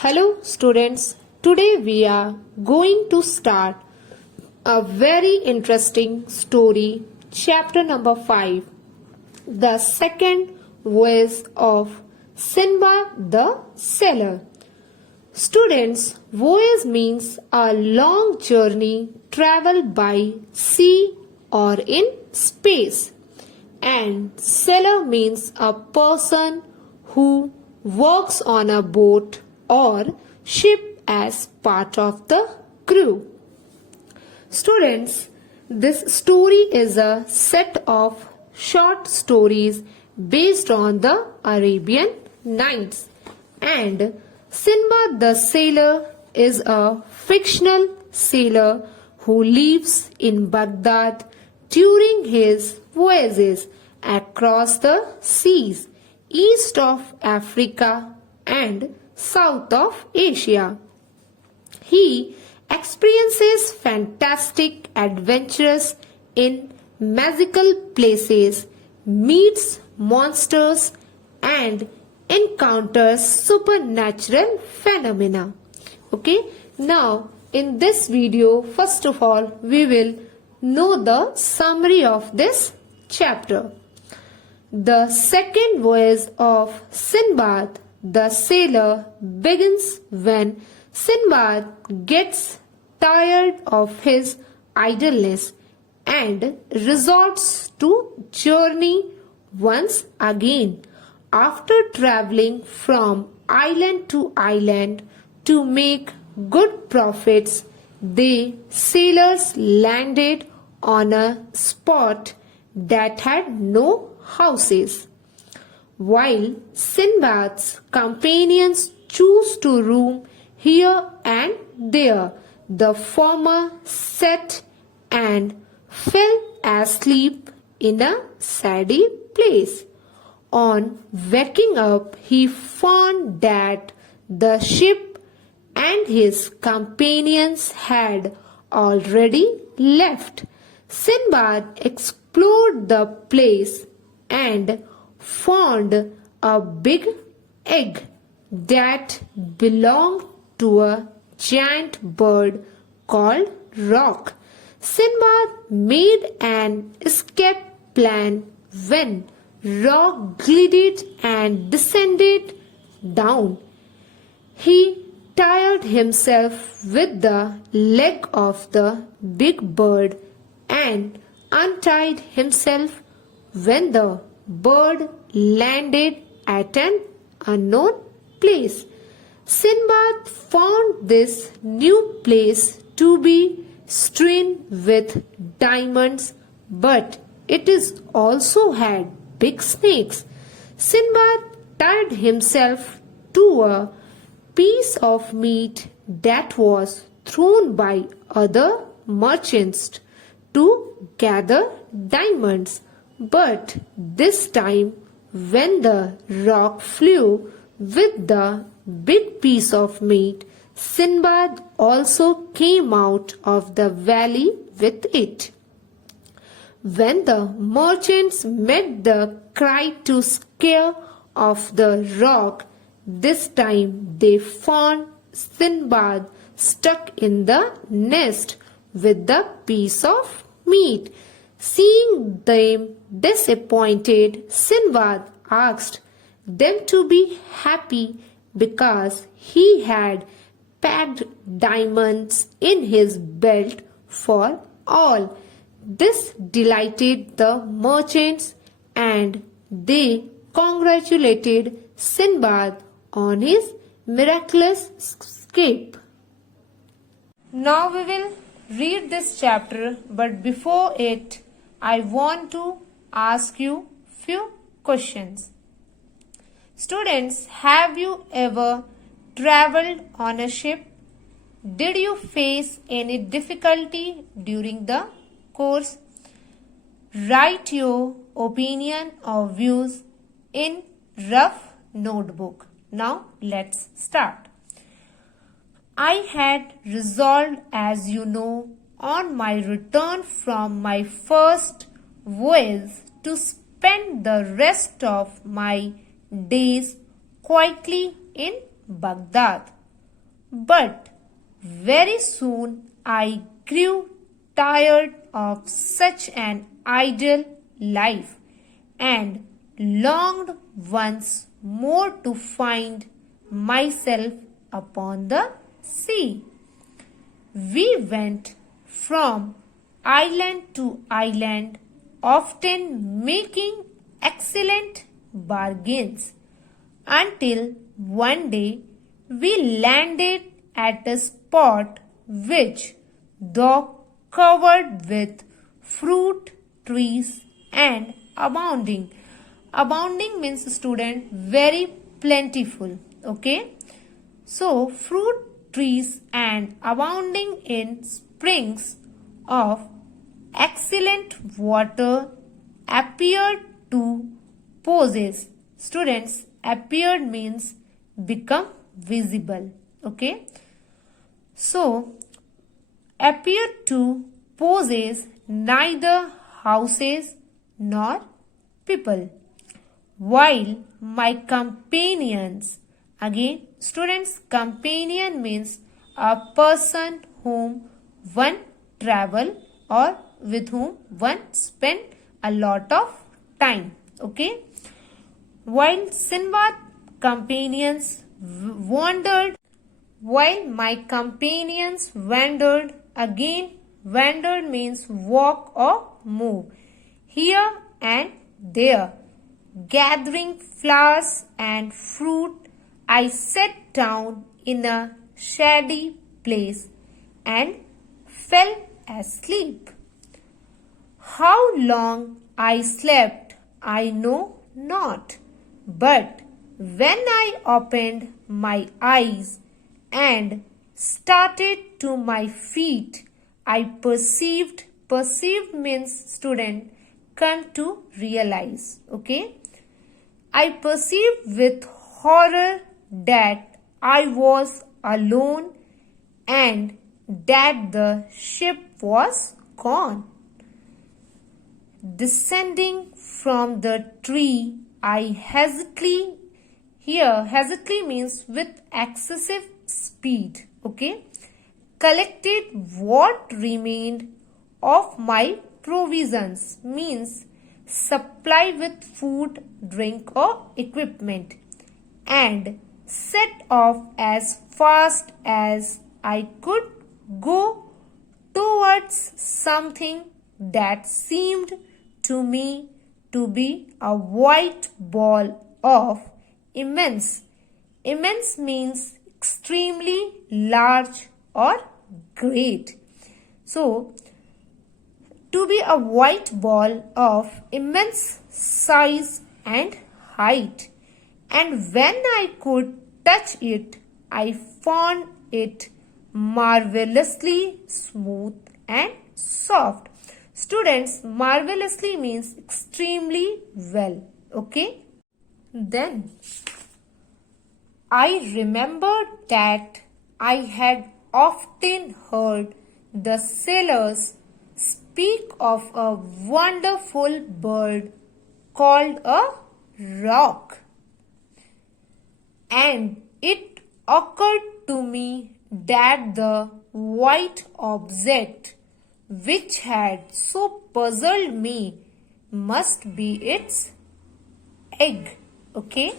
Hello students, today we are going to start a very interesting story, chapter number 5, The Second Voyage of Sinbad the Sailor. Students, voyage means a long journey traveled by sea or in space, and sailor means a person who works on a boat or ship as part of the crew. Students, this story is a set of short stories based on the Arabian Nights, and Sinbad the Sailor is a fictional sailor who lives in Baghdad during his voyages across the seas east of Africa and south of Asia. He experiences fantastic adventures in magical places, meets monsters, and encounters supernatural phenomena. Okay, now in this video, first of all, we will know the summary of this chapter. The second voyage of Sinbad the Sailor begins when Sinbad gets tired of his idleness and resorts to journey once again. After traveling from island to island to make good profits, the sailors landed on a spot that had no houses. While Sinbad's companions chose to roam here and there, the former sat and fell asleep in a shady place. On waking up, he found that the ship and his companions had already left. Sinbad explored the place and found a big egg that belonged to a giant bird called Roc. Sinbad made an escape plan when Roc glided and descended down. He tied himself with the leg of the big bird and untied himself when the bird landed at an unknown place. Sinbad found this new place to be strewn with diamonds, but it is also had big snakes. Sinbad tied himself to a piece of meat that was thrown by other merchants to gather diamonds. But this time, when the Roc flew with the big piece of meat, Sinbad also came out of the valley with it. When the merchants met the cry to scare off the Roc, this time they found Sinbad stuck in the nest with the piece of meat. Seeing them disappointed, Sinbad asked them to be happy because he had packed diamonds in his belt for all. This delighted the merchants and they congratulated Sinbad on his miraculous escape. Now we will read this chapter, but before it, I want to ask you few questions. Students, have you ever traveled on a ship? Did you face any difficulty during the course? Write your opinion or views in rough notebook. Now let's start. I had resolved, as you know, on my return from my first voyage to spend the rest of my days quietly in Baghdad. But very soon I grew tired of such an idle life and longed once more to find myself upon the sea. We went from island to island, often making excellent bargains, until one day we landed at a spot which, though covered with fruit trees and abounding means student very plentiful. Okay, so fruit trees and abounding in springs of excellent water appeared to possess. Students, appeared means become visible. Okay, so appeared to possess neither houses nor people, while my companions, again students, companion means a person whom one travel or with whom one spend a lot of time. Okay, while Sinbad companions wandered, while my companions wandered, again wandered means walk or move here and there, gathering flowers and fruit, I sat down in a shady place and fell asleep. How long I slept, I know not, but when I opened my eyes and started to my feet, I perceived means student, come to realize. Okay, I perceived with horror that I was alone and that the ship was gone. Descending from the tree, I hesitantly, here hesitantly means with excessive speed. Okay, collected what remained of my provisions, means supply with food, drink or equipment, and set off as fast as I could go towards something that seemed to me to be a white ball of immense. Immense means extremely large or great. So, to be a white ball of immense size and height. And when I could touch it, I found it marvelously smooth and soft. Students, marvelously means extremely well. Okay? Then I remembered that I had often heard the sailors speak of a wonderful bird called a roc, and it occurred to me that the white object which had so puzzled me must be its egg. Okay,